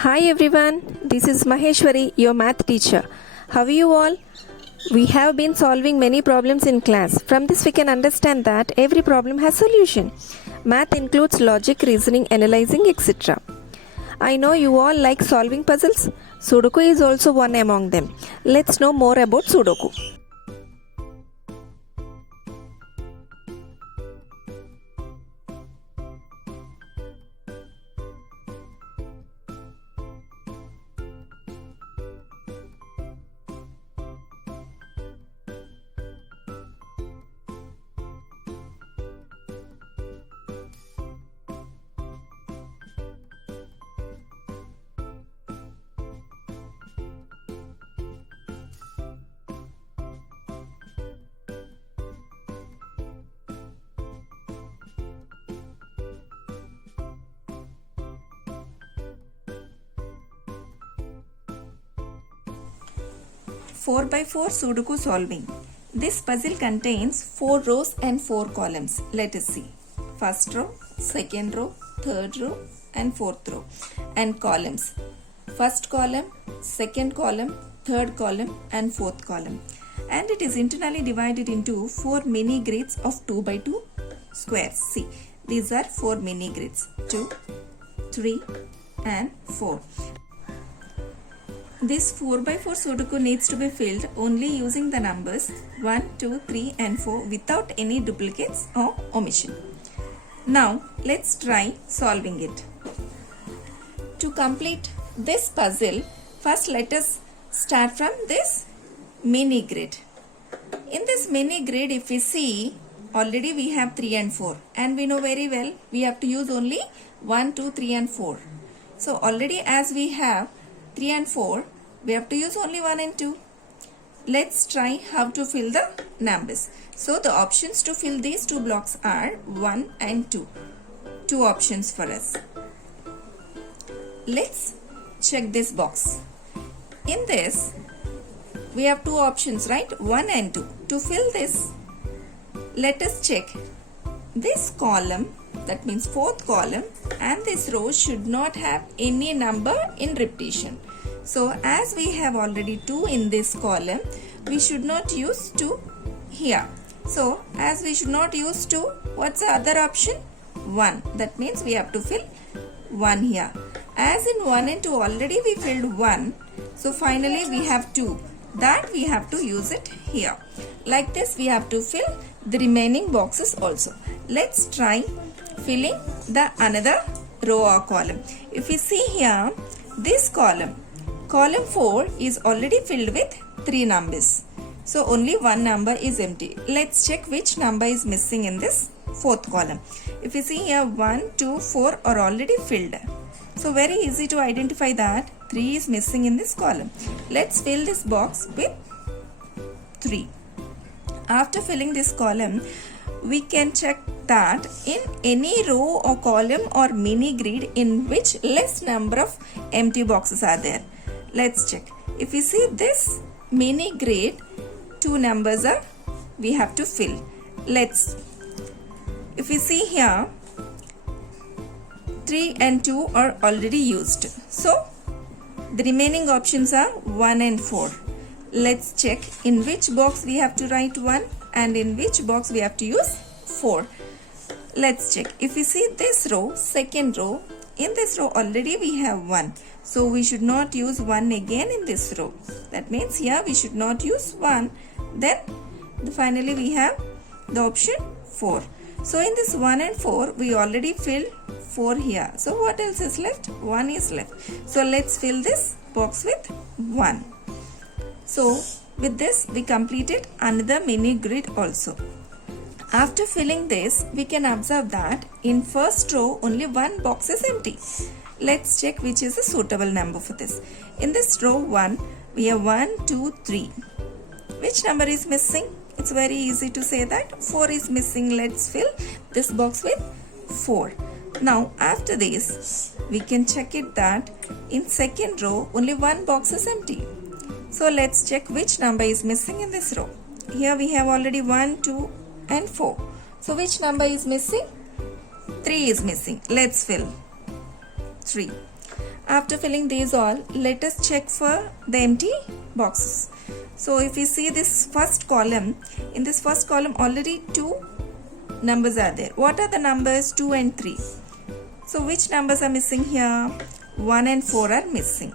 Hi everyone, this is Maheshwari, your math teacher. How are you all? We have been solving many problems in class. From this we can understand that every problem has solution. Math includes logic, reasoning, analyzing, etc. I know you all like solving puzzles. Sudoku is also one among them. Let's know more about Sudoku. Four by 4 Sudoku solving. This puzzle contains 4 rows and 4 columns. Let us see. First row, second row, third row and fourth row. And columns. First column, second column, third column and fourth column. And it is internally divided into 4 mini grids of 2 by 2 squares. See, these are 4 mini grids. 2, 3 and 4. This 4 by 4 Sudoku needs to be filled only using the numbers 1, 2, 3 and 4 without any duplicates or omission. Now let's try solving it. To complete this puzzle, first let us start from this mini grid. In this mini grid, if we see, already we have 3 and 4 and we know very well we have to use only 1, 2, 3 and 4. So already as we have 3 and 4, we have to use only 1 and 2. Let's try how to fill the numbers. So the options to fill these two blocks are 1 and 2. Two options for us. Let's check this box. In this, we have two options, right? 1 and 2. To fill this, let us check. This column, that means fourth column, and this row should not have any number in repetition. So as we have already 2 in this column, we should not use 2 here. So as we should not use 2, what's the other option? 1. That means we have to fill 1 here. As in 1 and 2 already we filled 1. So finally we have 2. That we have to use it here. Like this we have to fill the remaining boxes also. Let's try filling the another row or column. If we see here, this column 4 is already filled with 3 numbers. So only one number is empty. Let's check which number is missing in this fourth column. If you see here, 1, 2, 4 are already filled. So very easy to identify that 3 is missing in this column. Let's fill this box with 3. After filling this column, we can check that in any row or column or mini grid in which less number of empty boxes are there. Let's check. If we see this mini grid, 2 numbers are we have to fill. If we see here, 3 and 2 are already used. So the remaining options are 1 and 4. Let's check in which box we have to write 1 and in which box we have to use 4. Let's check. If we see this row, second row, in this row already we have 1. So we should not use 1 again in this row. That means here we should not use 1. Then finally we have the option 4. So in this 1 and 4 we already filled 4 here. So what else is left? 1 is left. So let's fill this box with 1. So with this we completed another mini grid also. After filling this, we can observe that in first row only one box is empty. Let's check which is a suitable number for this. In this row 1, we have 1, 2, 3. Which number is missing? It's very easy to say that 4 is missing. Let's fill this box with 4. Now after this, we can check it that in second row only one box is empty. So let's check which number is missing in this row. Here we have already 1, 2 and 4. So which number is missing? 3 is missing. Let's fill 3. After filling these all, let us check for the empty boxes. So if you see this first column, in this first column already 2 numbers are there. What are the numbers? 2 and 3. So which numbers are missing here? 1 and 4 are missing.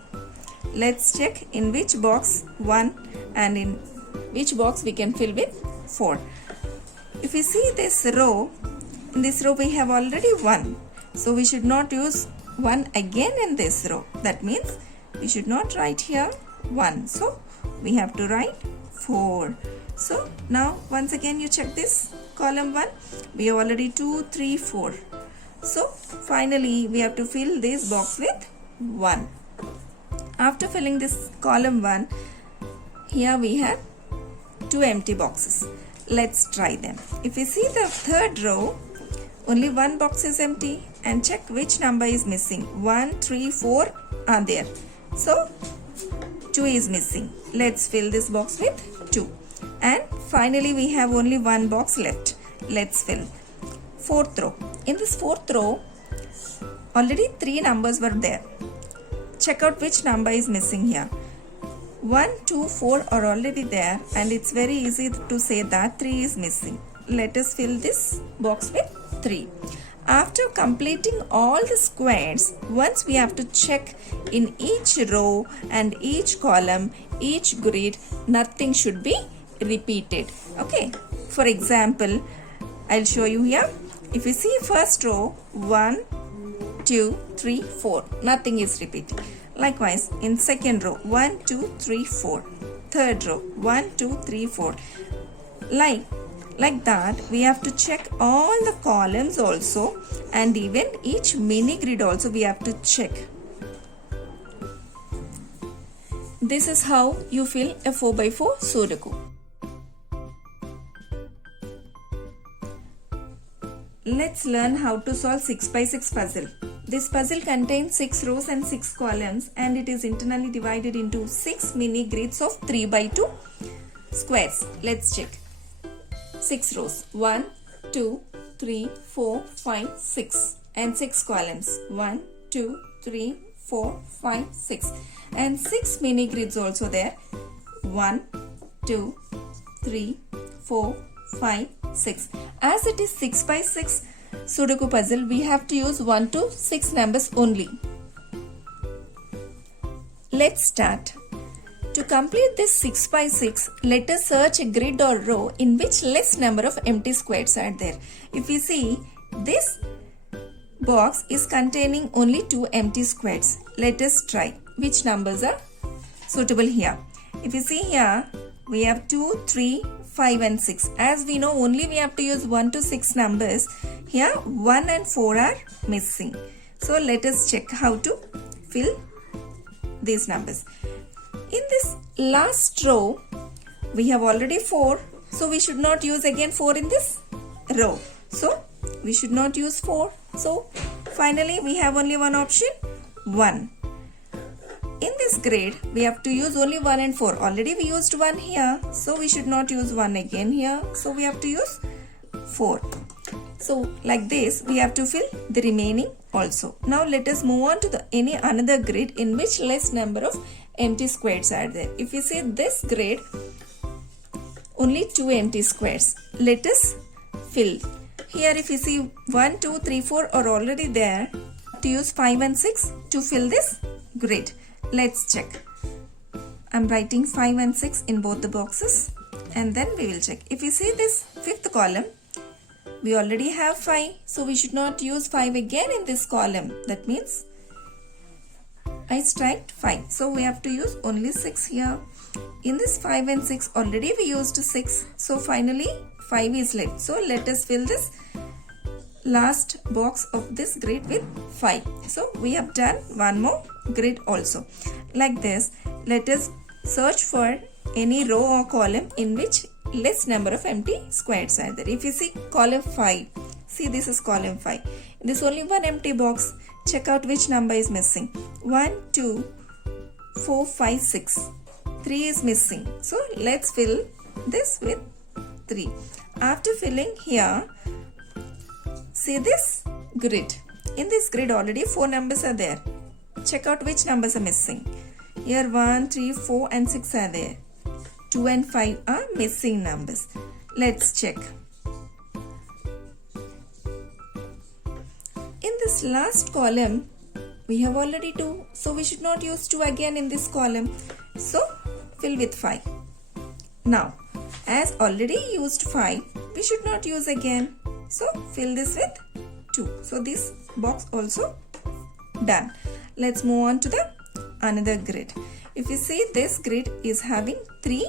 Let's check in which box 1 and in which box we can fill with 4. If we see this row, in this row we have already 1. So we should not use 1 again in this row. That means we should not write here 1. So we have to write 4. So now once again you check this column 1. We have already 2, 3, 4. So finally we have to fill this box with 1. After filling this column 1, here we have 2 empty boxes. Let's try them. If we see the third row, only one box is empty, and check which number is missing. 1, 3, 4 are there. So 2 is missing. Let's fill this box with 2. And finally we have only one box left. Let's fill. Fourth row. In this fourth row, already 3 numbers were there. Check out which number is missing here. 1, 2, 4 are already there, and it's very easy to say that 3 is missing. Let us fill this box with 3. After completing all the squares, once we have to check in each row and each column, each grid, nothing should be repeated. Okay. For example, I'll show you here. If you see first row, 1, 2, 3, 4. Nothing is repeated. Likewise, in second row, 1, 2, 3, 4. Third row, 1, 2, 3, 4. Like that, we have to check all the columns also, and even each mini grid also we have to check. This is how you fill a 4x4 Sudoku. Let's learn how to solve 6x6 puzzle. This puzzle contains 6 rows and 6 columns, and it is internally divided into 6 mini grids of 3x2 squares. Let's check. 6 rows. 1, 2, 3, 4, 5, 6. And 6 columns. 1, 2, 3, 4, 5, 6. And 6 mini grids also there. 1, 2, 3, 4, 5, 6. As it is 6x6 Sudoku puzzle, we have to use 1 to 6 numbers only. Let's start. To complete this 6x6, let us search a grid or row in which less number of empty squares are there. If we see, this box is containing only 2 empty squares. Let us try which numbers are suitable here. If you see here, we have 2, 3, 5 and 6. As we know, only we have to use 1 to 6 numbers. Here 1 and 4 are missing. So let us check how to fill these numbers. In this last row, we have already 4. So we should not use again 4 in this row. So we should not use 4. So finally we have only one option, 1. In this grid, we have to use only 1 and 4. Already we used 1 here. So we should not use 1 again here. So we have to use 4. So like this, we have to fill the remaining also. Now let us move on to any another grid in which less number of empty squares are there. If you see this grid, only 2 empty squares. Let us fill. Here if you see 1, 2, 3, 4 are already there. To use 5 and 6 to fill this grid. Let's check. I'm writing 5 and 6 in both the boxes, and then we will check. If you see this fifth column, we already have 5, so we should not use 5 again in this column. That means I striked 5. So we have to use only 6 here. In this 5 and 6 already we used 6. So finally 5 is left. So let us fill this last box of this grid with 5. So we have done one more grid also. Like this, let us search for any row or column in which less number of empty squares are there. If you see column 5, see this is column 5. There's only one empty box. Check out which number is missing. 1, 2, 4, 5, 6. 3 is missing. So let's fill this with 3. After filling here, see this grid. In this grid already 4 numbers are there. check out which numbers are missing. Here 1, 3, 4 and 6 are there. 2 and 5 are missing numbers. Let's check. In this last column, we have already 2. So we should not use 2 again in this column. So fill with 5. Now, as already used 5, we should not use again. So fill this with 2. So this box also done. Let's move on to the another grid. If you see, this grid is having 3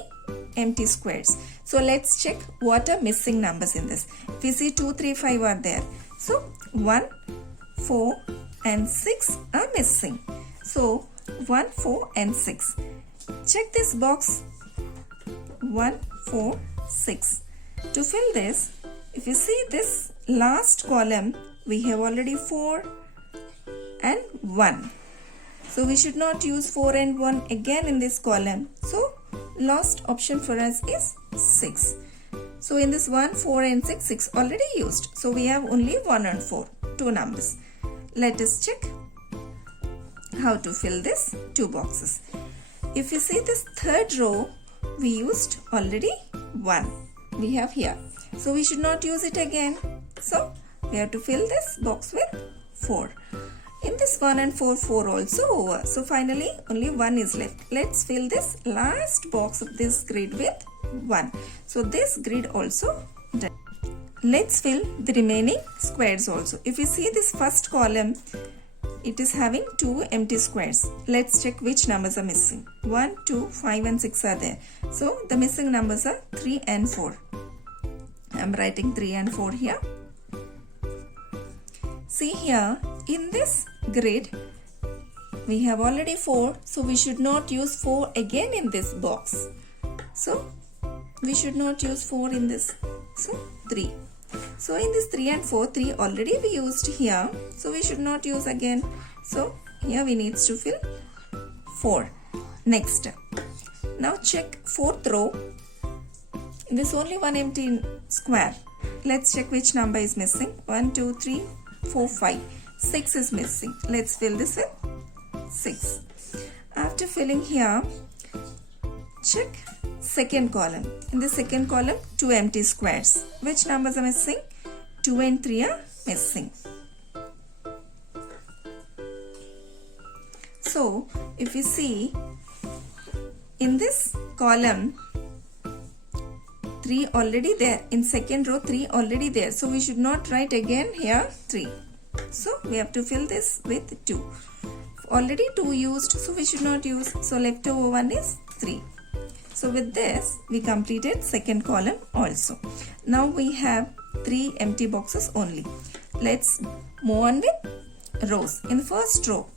empty squares. So let's check what are missing numbers in this. If you see 2, 3, 5 are there. So 1, 4 and 6 are missing. So 1, 4 and 6. Check this box 1, 4, 6. To fill this, if you see this last column, we have already 4 and 1. So we should not use 4 and 1 again in this column. So last option for us is 6. So in this 1, 4 and 6, 6 already used. So we have only 1 and 4, 2 numbers. Let us check how to fill this 2 boxes. If you see this third row, we used already 1. We have here. So we should not use it again. So we have to fill this box with 4. In this 1 and 4, 4 also over. So finally only 1 is left. Let's fill this last box of this grid with 1. So this grid also done. Let's fill the remaining squares also. If you see this first column, it is having 2 empty squares. Let's check which numbers are missing. 1, 2, 5 and 6 are there. So the missing numbers are 3 and 4. I am writing 3 and 4 here. See here, in this grid, we have already 4. So we should not use 4 again in this box. So we should not use 4 in this. So 3. So in this 3 and 4, 3 already we used here. So we should not use again. So here we need to fill 4. Next. Now check 4th row. In this only 1 empty square. Let's check which number is missing. 1, 2, 3, 4, 5. 6 is missing. Let's fill this with 6. After filling here, check second column. In the second column, 2 empty squares. Which numbers are missing? 2 and 3 are missing. So, if you see, in this column, 3 already there. In second row, 3 already there. So, we should not write again here 3. So, we have to fill this with 2. Already 2 used, so we should not use. So, leftover one is 3. So, with this, we completed second column also. Now, we have 3 empty boxes only. Let's move on with rows. In the first row,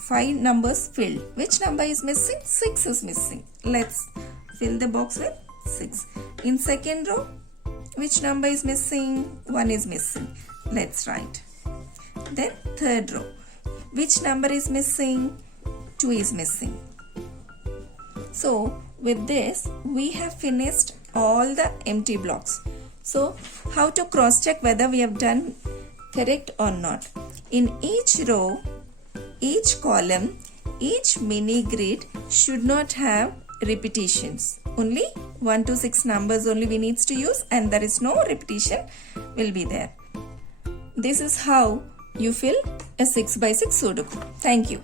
5 numbers filled. Which number is missing? 6 is missing. Let's fill the box with 6. In second row, which number is missing? 1 is missing. Let's write. Then third row, which number is missing? 2 is missing. So with this, we have finished all the empty blocks. So how to cross check whether we have done correct or not? In each row, each column, each mini grid should not have repetitions. Only 1 to 6 numbers only we need to use, and there is no repetition will be there. This is how you fill a 6 by 6 Sudoku. Thank you.